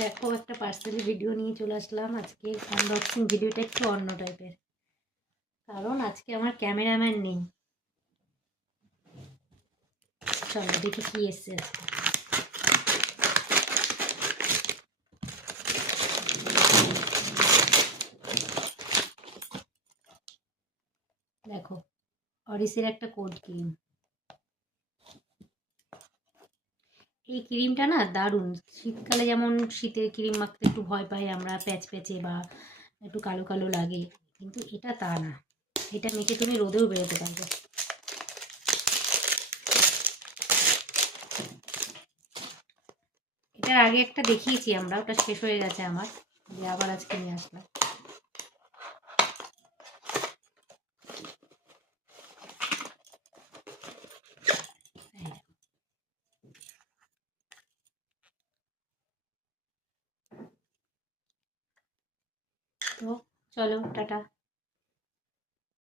দেখো একটা পার্সেলের ভিডিও নিয়ে চলে আসলাম। আজকে আনবক্সিং ভিডিওটা একটু অন্য টাইপের, কারণ আজকে আমার ক্যামেরাম্যান নেই। চলো দেখি কি এসছে আজকে। দেখো, অরিসের একটা কোল্ড ক্রিম। এই ক্রিমটা না দারুণ। শীতকালে যেমন শীতের ক্রিম মাখতে একটু ভয় পাই আমরা, প্যাচ প্যাচে বা একটু কালো কালো লাগে, কিন্তু এটা তা না। এটা মেখে তুমি রোদেও বেরোতে পারবে। এটার আগে একটা দেখিয়েছি আমরা, ওটা শেষ হয়ে গেছে আমার, যে আবার আজকে নিয়ে আসলাম। তো চলো, টাটা।